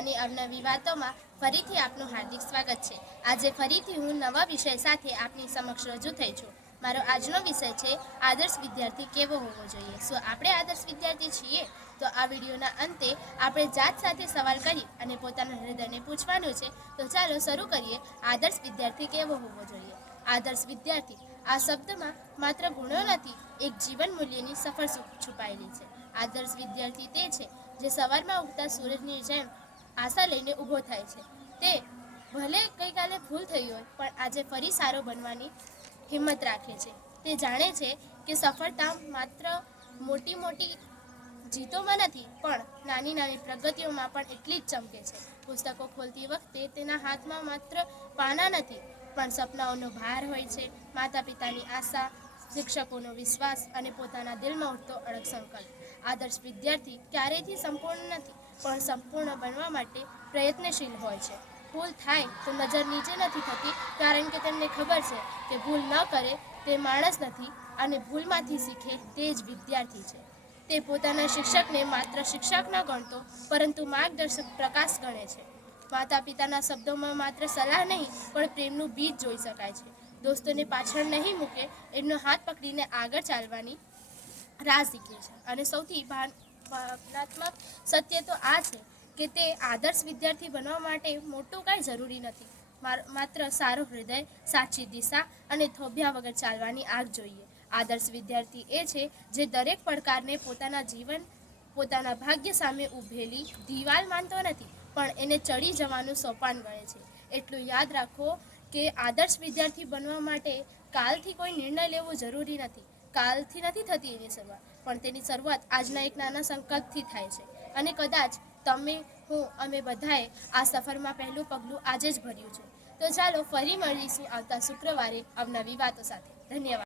પિતાની અવનવી વાતોમાં ફરીથી આપનું હાર્દિક સ્વાગત છે। આજે ફરીથી હું નવા વિષય સાથે આપની સમક્ષ રજૂ થઈ છું। મારો આજનો વિષય છે આદર્શ વિદ્યાર્થી કેવો હોવો જોઈએ। શું આપણે આદર્શ વિદ્યાર્થી છીએ? તો આ વિડીયોના અંતે આપણે જાત સાથે સવાલ કરી અને પોતાના હૃદયને પૂછવાનું છે। તો ચાલો શરૂ કરીએ। આદર્શ વિદ્યાર્થી કેવો હોવો જોઈએ? આદર્શ વિદ્યાર્થી આ શબ્દમાં માત્ર ગુણો નથી, એક જીવન મૂલ્યની સફળ છુપાયેલી છે। આદર્શ વિદ્યાર્થી તે છે જે સવારમાં ઉગતા સૂરજની જેમ આશા લઈને ઊભો થાય છે। તે ભલે ગઈકાલે ભૂલ થઈ હોય પણ આજે ફરી સારો બનવાની હિંમત રાખે છે। તે જાણે છે કે સફળતા માત્ર મોટી મોટી જીતોમાં નથી પણ નાની નાની પ્રગતિઓમાં પણ એટલી જ ચમકે છે। પુસ્તકો ખોલતી વખતે તેના હાથમાં માત્ર પાના નથી પણ સપનાઓનો ભાર હોય છે। માતા પિતાની આશા, શિક્ષકોનો વિશ્વાસ અને પોતાના દિલમાં ઉઠતો અડગ સંકલ્પ। આદર્શ વિદ્યાર્થી ક્યારેયથી સંપૂર્ણ નથી પણ સંપૂર્ણ બનવા માટે પ્રયત્નશીલ હોય છે। ભૂલ થાય તો નજર નીચે નથી થતી, કારણ કે તેમને ખબર છે કે ભૂલ ન કરે તે માણસ નથી અને ભૂલમાંથી શીખે તે જ વિદ્યાર્થી છે। તે પોતાના શિક્ષકને માત્ર શિક્ષક ન ગણતો પરંતુ માર્ગદર્શક પ્રકાશ ગણે છે। માતા પિતાના શબ્દોમાં માત્ર સલાહ નહીં પણ પ્રેમનું બીજ જોઈ શકાય છે। દોસ્તોને પાછળ નહીં મૂકે, એમનો હાથ પકડીને આગળ ચાલવાની રાહ શીખે છે। અને સૌથી ભાવનાત્મક સત્ય તો આ છે કે તે આદર્શ વિદ્યાર્થી બનવા માટે મોટું કાંઈ જરૂરી નથી, માત્ર સારું હૃદય, સાચી દિશા અને થોભ્યા વગર ચાલવાની આગ જોઈએ। આદર્શ વિદ્યાર્થી એ છે જે દરેક પડકારને પોતાના ભાગ્ય સામે ઊભેલી દિવાલ માનતો નથી પણ એને ચડી જવાનું સોપાન ગણે છે। એટલું યાદ રાખો કે આદર્શ વિદ્યાર્થી બનવા માટે કાલથી કોઈ નિર્ણય લેવો જરૂરી નથી। કાલથી નથી થતી એની શરૂઆત, પણ તેની શરૂઆત આજના એક નાના સંકલ્પથી થાય છે। અને કદાચ તમે, હું, અમે બધાએ આ સફરમાં પહેલું પગલું આજે જ ભર્યું છે। તો ચાલો ફરી મળીશું આવતા શુક્રવારે અવનવી વાતો સાથે। ધન્યવાદ।